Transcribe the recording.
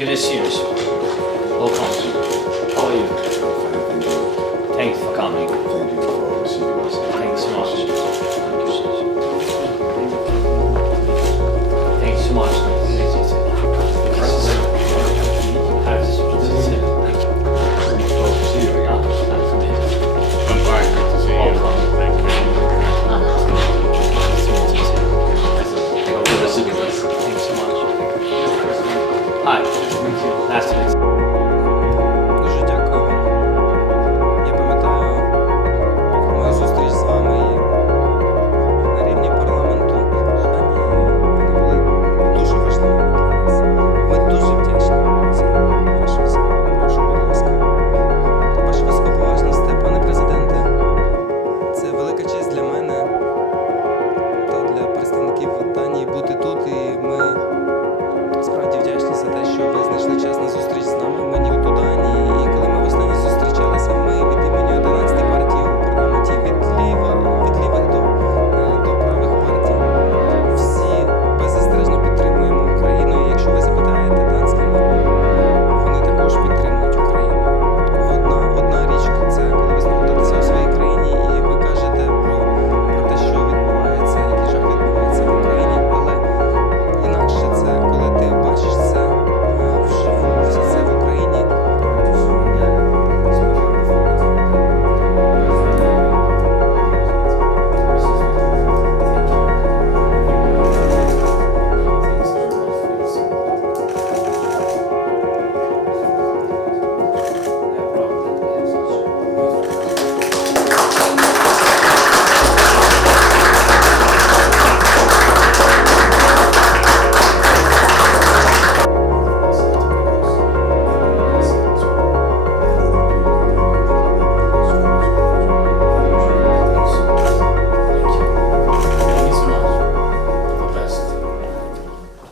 Good to see you. Welcome. How are you?